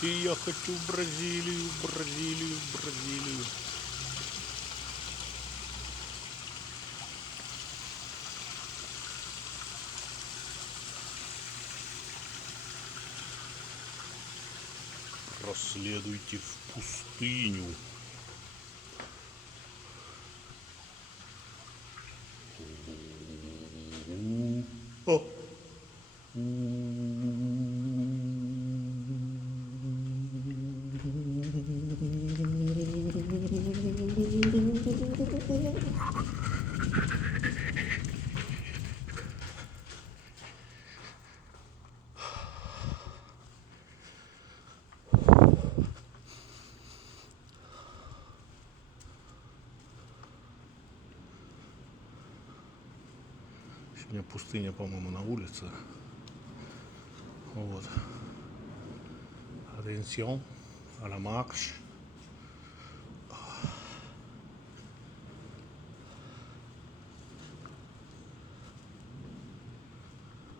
И я хочу в Бразилию, Бразилию, Бразилию. Проследуйте в пустыню. О. Сегодня пустыня, по-моему, на улице. Вот. Attention à la marche.